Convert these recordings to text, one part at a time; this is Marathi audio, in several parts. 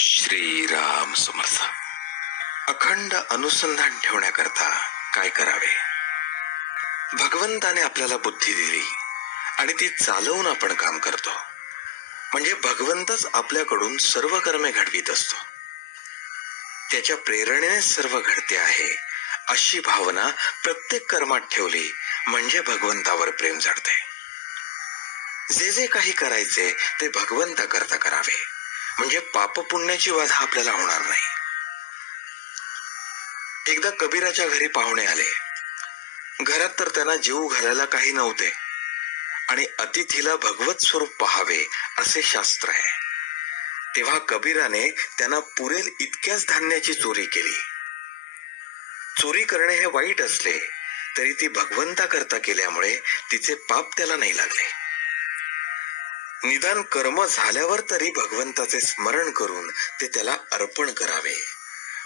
श्रीराम समर्थ. अखंड अनुसंधान ठेवण्याकरता काय करावे? भगवंताने आपल्याला बुद्धी दिली आणि ती चालवून आपण काम करतो. म्हणजे भगवंतच आपल्याकडून सर्व कर्मे घडवीत असतो. त्याच्या प्रेरणेने सर्व घडते आहे अशी भावना प्रत्येक कर्मात ठेवली म्हणजे भगवंतावर प्रेम जडते. जे जे काही करायचे ते भगवंताकरता करावे, म्हणजे पाप पुण्याची बाधा आपल्याला होणार नाही. एकदा कबीराच्या घरी पाहुणे आले. घरात तर त्यांना जीव घालायला काही नव्हते आणि अतिथीला भगवत स्वरूप पाहावे असे शास्त्र आहे. तेव्हा कबीराने त्यांना पुरेल इतक्याच धान्याची चोरी केली. चोरी करणे हे वाईट असले तरी ती भगवंताकरता केल्यामुळे तिचे पाप त्याला नाही लागले. निदान कर्म झाल्यावर तरी भगवंताचे स्मरण करून ते त्याला अर्पण करावे,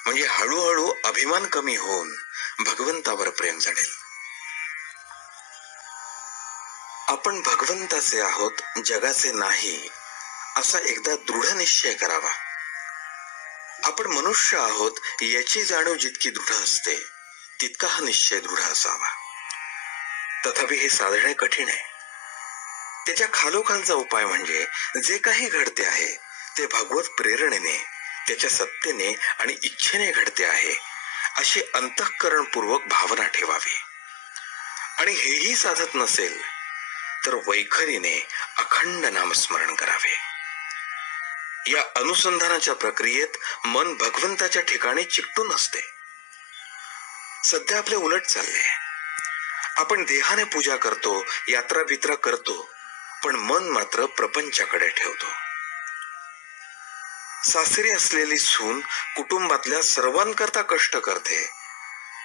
म्हणजे हळूहळू अभिमान कमी होऊन भगवंतावर प्रेम जडेल. आपण भगवंताचे आहोत, जगाचे नाही असा एकदा दृढ निश्चय करावा. आपण मनुष्य आहोत याची जाणीव जितकी दृढ असते तितका हा निश्चय दृढ असावा. तथापि हे साधणे कठीण आहे. त्याच्या खालोखालचा उपाय म्हणजे जे काही घडते आहे ते भगवत प्रेरणेने, त्याच्या सत्तेने आणि इच्छेने घडते आहे अशी अंतःकरणपूर्वक भावना ठेवावी. आणि हेही साधत नसेल तर वैखरीने अखंड नामस्मरण करावे. या अनुसंधानाच्या प्रक्रियेत मन भगवंताच्या ठिकाणी चिकटून असते. सध्या आपले उलट चालले. आपण देहाने पूजा करतो, यात्रा बित्रा करतो, पण मन मात्र प्रपंचाकडे ठेवतो. सासरी असलेली सून कुटुंबातल्या सर्वांकरता कष्ट करते.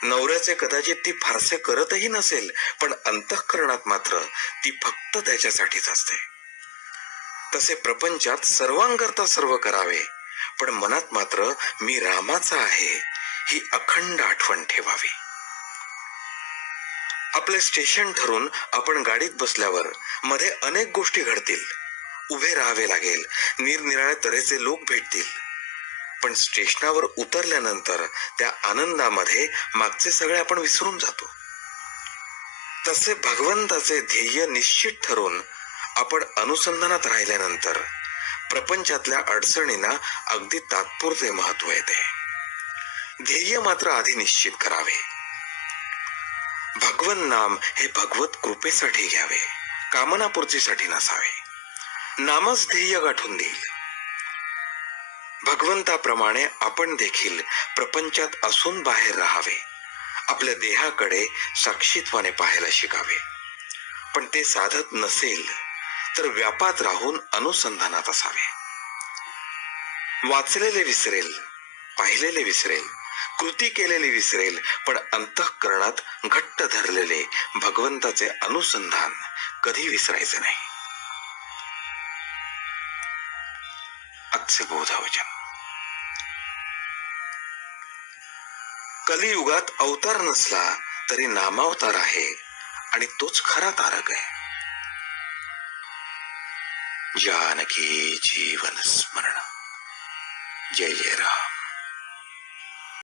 नवऱ्याचे कदाचित ती फारसे करतही नसेल, पण अंतःकरणात मात्र ती फक्त त्याच्यासाठीच असते. तसे प्रपंचात सर्वांकरता सर्व करावे, पण मनात मात्र मी रामाचा आहे ही अखंड आठवण ठेवावी. आपले स्टेशन ठरून आपण गाडीत बसल्यावर मध्ये अनेक गोष्टी घडतील. उभे राहावे लागेल, निरनिराळ्या तऱ्हेचे लोक भेटतील, पण स्टेशनावर उतरल्यानंतर त्या आनंदामध्ये मागचे सगळे आपण विसरून जातो. तसे भगवंताचे ध्येय निश्चित ठरून आपण अनुसंधानात राहिल्यानंतर प्रपंचातल्या अडचणींना अगदी तात्पुरते महत्व येते. ध्येय मात्र आधी निश्चित करावे. भगवन नाम हे भगवत कृपेसाठी घ्यावे, कामनापूर्तीसाठी नसावे. नामच ध्येय गाठून देईल. भगवंताप्रमाणे आपण देखील प्रपंचात असून बाहेर राहावे. आपल्या देहाकडे साक्षीत्वाने पाहायला शिकावे. पण ते साधत नसेल तर व्यापात राहून अनुसंधानात असावे. वाचलेले विसरेल, पाहिलेले विसरेल, कृती केलेली विसरेल, पण अंतःकरणात घट्ट धरलेले भगवंताचे अनुसंधान कधी विसरायचे नाही. आजचे बोधवचन. कलियुगात अवतार नसला तरी नामावतार आहे आणि तोच खरा तारक आहे. जानकी जीवन स्मरण. जय जय राम.